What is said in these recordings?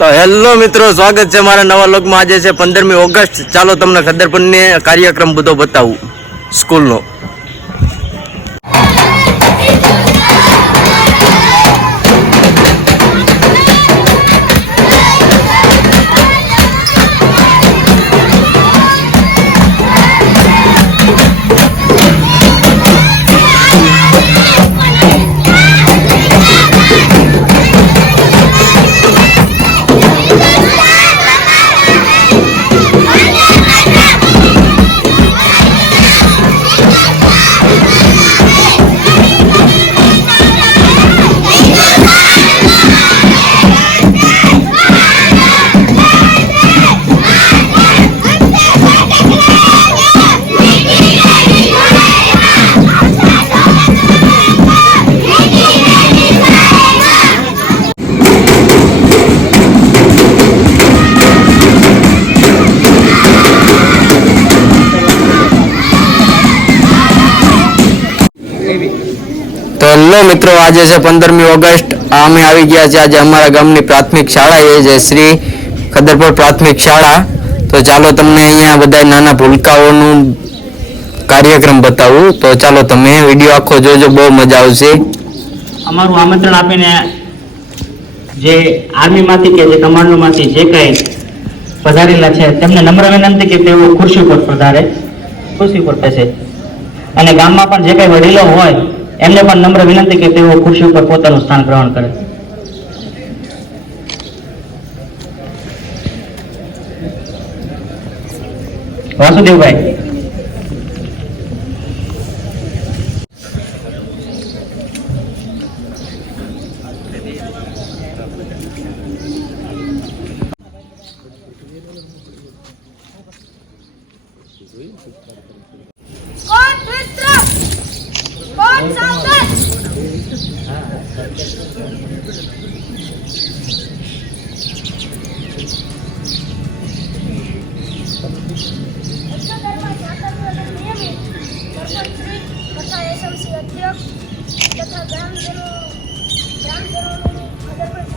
તો હેલો મિત્રો, સ્વાગત છે મારા નવા લોગમાં। આજે છે 15મી ઓગસ્ટ। ચાલો તમને ખદરપુરની કાર્યક્રમ બધો બતાવું સ્કૂલનો। તો હેલો મિત્રો, આજે છે 15મી ઓગસ્ટ। અમે આવી ગયા છે આજે અમારા ગામની પ્રાથમિક શાળા એ જે શ્રી ખદરપુર પ્રાથમિક શાળા। તો ચાલો તમને અહીંયા બધા નાના ભૂલકાઓનું કાર્યક્રમ બતાવું। તો ચાલો તમે વિડીયો આખો જોજો, બહુ મજા આવશે। અમારું આમંત્રણ આપીને જે આર્મીમાંથી કે જે કમાન્ડોમાંથી જે કંઈ પધારેલા છે તેમને નમ્ર વિનંતી કે તેઓ ખુરશી પર પધારે, ખુરશી પર બેસે। અને ગામમાં પણ જે કંઈ વડીલો હોય એમને પણ નમ્ર વિનંતી કે તેઓ ખુરશી ઉપર પોતાનું સ્થાન ગ્રહણ કરે। વાસુદેવભાઈ, कौन मित्र कौन सावधान तथा एसएमसी अध्यक्ष तथा ग्रामजनों खदरपुर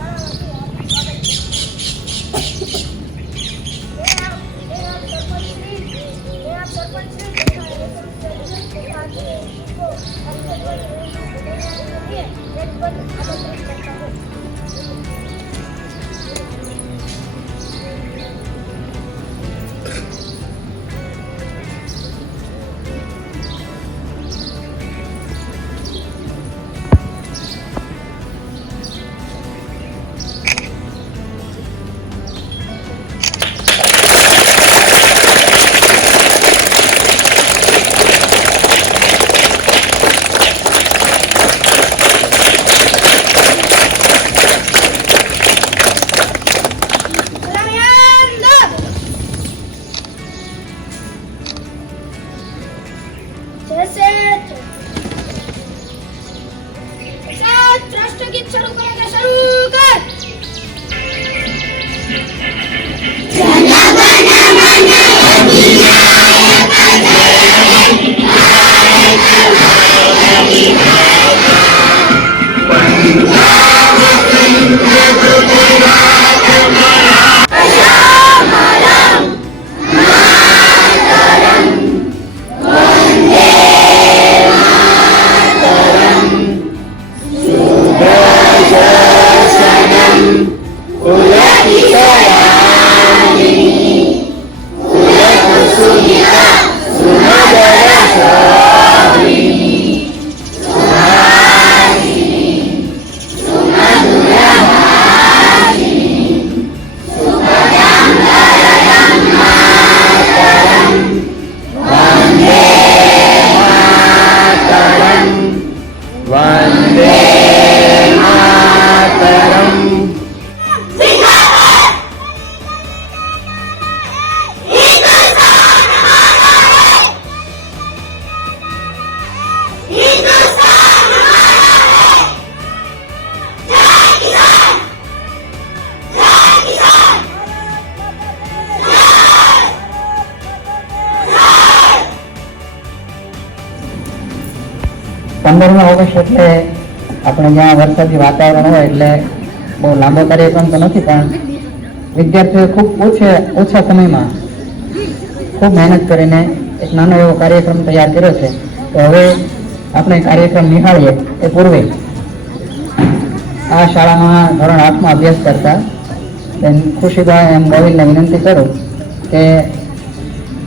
जैसे राष्ट्रगीत शुरू करेगा, शुरू कर। पंद्रह ऑगस्ट એટલે આપણે જ્યાં વરસાદી વાતાવરણ હોય એટલે બહુ લાંબો કાર્યક્રમ તો નથી, પણ વિદ્યાર્થીઓએ ખૂબ ઓછા સમયમાં ખૂબ મહેનત કરીને એક નાનો એવો કાર્યક્રમ તૈયાર કર્યો છે. તો હવે આપણે કાર્યક્રમ નિહાળીએ એ પૂર્વે આ શાળામાં ધોરણ 8માં અભ્યાસ કરતા બેન ખુશીબા એમ ગોવિલને વિનંતી કરું કે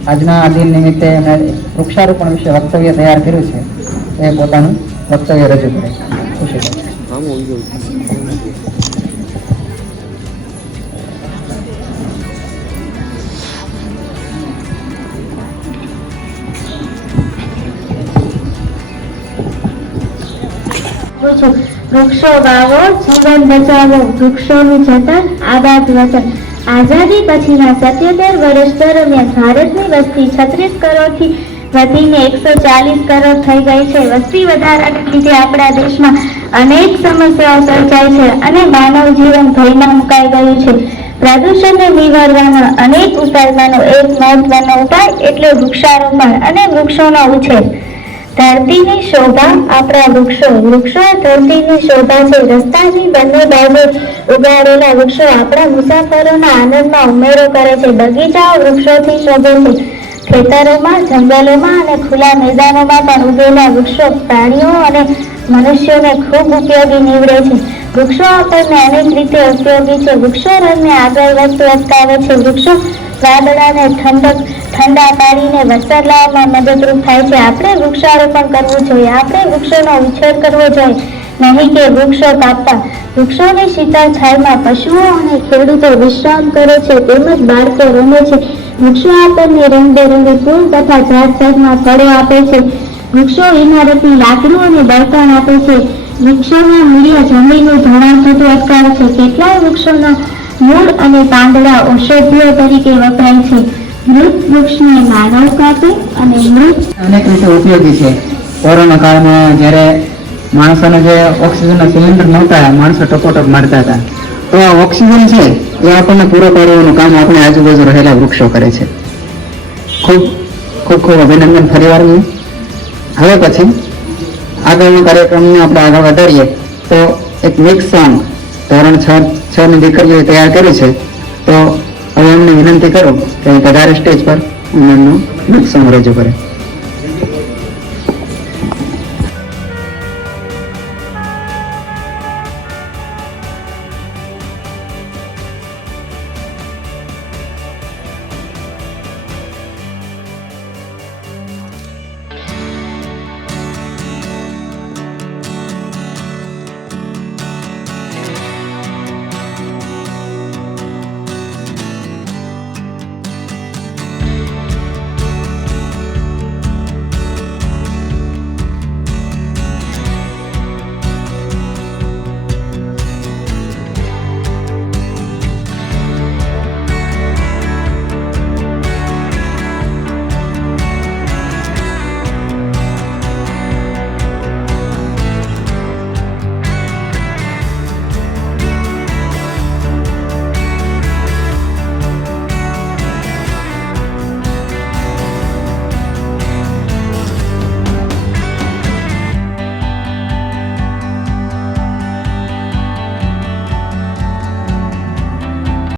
આજના આ દિન નિમિત્તે એમણે વૃક્ષારોપણ વિશે વક્તવ્ય તૈયાર કર્યું છે, એ પોતાનું વક્તવ્ય રજૂ કરે. ખુશીબા. વૃક્ષો વાવો, જીવન બચાવો, વૃક્ષોનું જતન, આબાદ વતન. આઝાદી પછીના 77 વર્ષ દરમિયાન ભારતની વસ્તી 36 કરોડથી વધીને 140 કરોડ થઈ ગઈ છે. વસ્તી વધારાને લીધે આપણા દેશમાં અનેક સમસ્યાઓ સર્જાય છે અને માનવ જીવન ભયમાં મુકાઈ ગયું છે. પ્રદૂષણને નિવારવાના અનેક ઉપાયમાંનો એક મહત્વનો ઉપાય એટલે વૃક્ષારોપણ અને વૃક્ષોનો ઉછેર. ધરતીની શોભા આપણા વૃક્ષો. વૃક્ષો ધરતીની શોભા છે. રસ્તાની બંને બાજુ ઉગાડેલા વૃક્ષો આપણા મુસાફરોના આનંદમાં ઉમેરો કરે છે. બગીચાઓ વૃક્ષોથી શોભે છે. ખેતરોમાં, જંગલોમાં અને ખુલ્લા મેદાનોમાં પણ ઉગેલા વૃક્ષો પ્રાણીઓ અને મનુષ્યોને ખૂબ ઉપયોગી નીવડે છે. વૃક્ષો આપણને અનેક રીતે ઉપયોગી છે. વૃક્ષો રણને આગળ વધતું અટકાવે છે. વૃક્ષો વાદળાને ઠંડા પાડીને વરસાદ લાવવામાં મદદરૂપ થાય છે. આપણે વૃક્ષારોપણ કરવું જોઈએ. આપણે વૃક્ષોનો ઉછેર કરવો જોઈએ, નહીં કે વૃક્ષો કાપવા. વૃક્ષોની શીતળ છાયમાં પશુઓ અને ખેડૂતો વિશ્રામ કરે છે, તેમજ બાળકો રમે છે. વૃક્ષો આપણને રંગબેરંગી ફૂલ તથા જાતજાતના ફળો આપે છે. વૃક્ષો ઇમારતની લાકડું અને બળતણ આપે છે. વૃક્ષોના મૂળિયા જમીનનું ધોવાણ થતું અટકાવે છે. કેટલાય વૃક્ષોના મૂળ અને પાંદડા ઔષધીય તરીકે વપરાય છે. મૃત વૃક્ષને માનવ કાપે અને મૃત અનેક રીતે ઉપયોગી છે. કોરોના કાળમાં જ્યારે માણસોને જે ઓક્સિજનના સિલિન્ડર નહોતા, માણસો ટપોટપ મારતા હતા, તો આ ઓક્સિજન છે એ આપણને પૂરો પાડવાનું કામ આપણે આજુબાજુ રહેલા વૃક્ષો કરે છે. ખૂબ ખૂબ ખૂબ અભિનંદન ફરીવારનું. હવે પછી આગળના કાર્યક્રમને આપણે આગળ વધારીએ તો એક મિક્સ સોંગ ધોરણ 6 ની દીકરીઓએ તૈયાર કર્યું છે. તો હવે એમને વિનંતી કરું કે પધારે સ્ટેજ પર એમનું મિક્સ સોંગ રજૂ કરે.